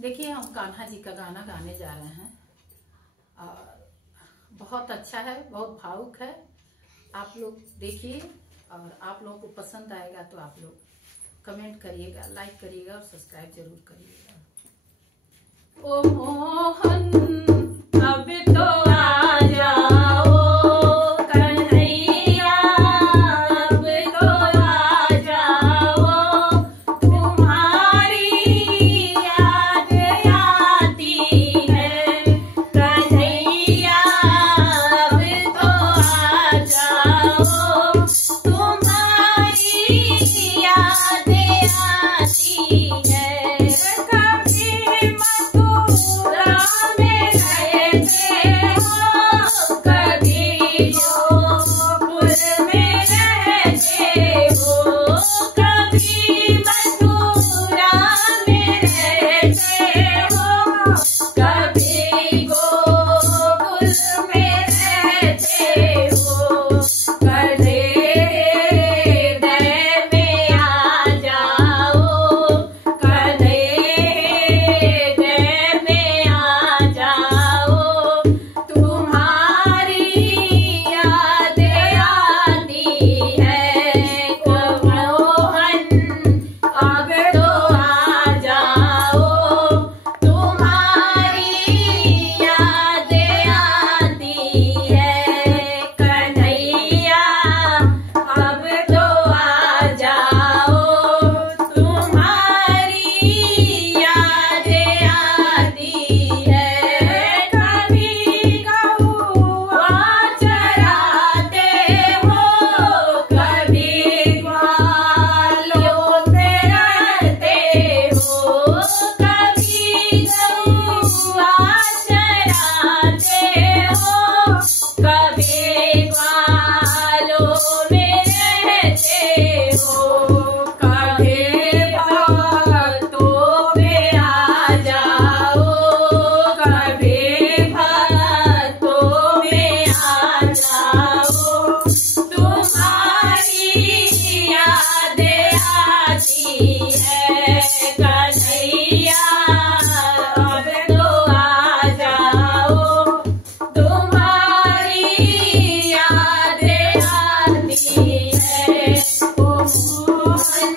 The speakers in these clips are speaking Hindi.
देखिए हम कान्हा जी का गाना गाने जा रहे हैं और बहुत अच्छा है, बहुत भावुक है। आप लोग देखिए और आप लोगों को पसंद आएगा तो आप लोग कमेंट करिएगा, लाइक करिएगा और सब्सक्राइब जरूर करिएगा। ओ मोहन अब तो आ जाओ कन्हैया, अब तो आ जाओ, तुम्हारी याद आती है कन्हैया, अब तो आ जाओ, तुम्हारी याद आती है। कभी मथुरा में रहते हो, कभी गोकुल में रहते हो, कभी मथुरा में रहते हो, कभी गोकुल में रहते हो, कन्हैया में आ जाओ, कन्हैया में आ जाओ, तुम्हारी याद आती है मोहन, अब तो आ जाओ, तुम्हारी याद आती है कन्हैया, अब तो आ जाओ, तुम्हारी याद आती है। कभी कौआ चराते हो, कभी ग्वालों में रहते हो, कभी कौआ चराते हो, कभी ग्वालों में रहते हो, कभी भक्तों में आ जाओ, कभी भक्तों में आ जाओ, तुम्हारी याद आती है कन्हैया, अब तो आ जाओ, तुम्हारी याद आती है ओ मोहन,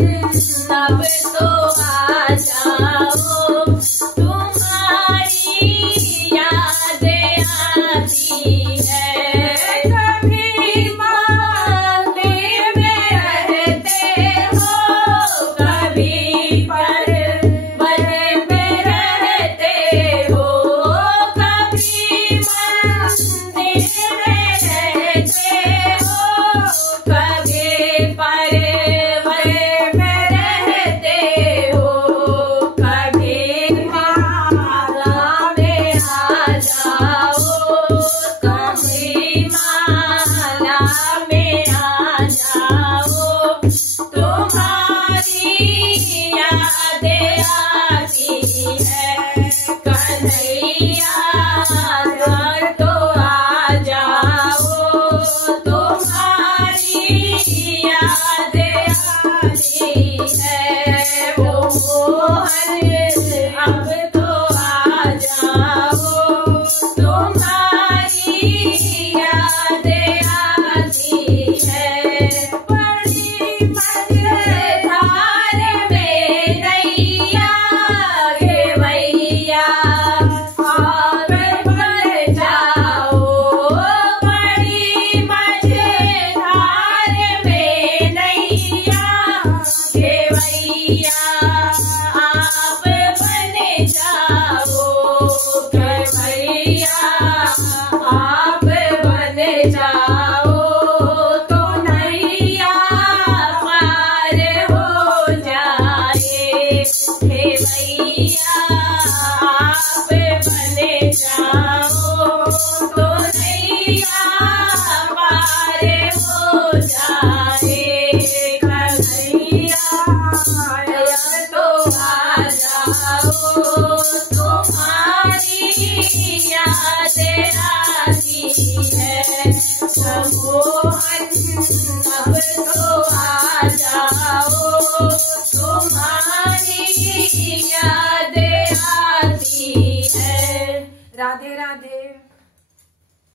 अब तो आ जाओ, तुम्हारी याद आती है। कभी मंदिर में रहते हो, कभी पर्वत में रहते हो, कभी मंदिर में रहते हो, कभी पर्वत में रहते हो, कभी माला में आ जाओ, कभी माला में आ जाओ, तुम्हारी याद आती है कन्हैया, घर तो आ जाओ, तुम्हारी याद आती है वो मोहन, अब तो आ जाओ, तुम्हारी याद आती है। बड़ी मझधार में नैया घेवैया आग भर जाओ, बड़ी मझधार में नैया घेवैया आप बन जाओ, घेवैया आप बन जाओ, तो नैया पार हो जाए, घेवैया आप बन जाओ, तो नैया पार हो जाए कन्हैया, अब तो आ जाओ, तुम्हारी याद आती है मोहन, अब तो आ जाओ, तुम्हारी याद राधे राधे।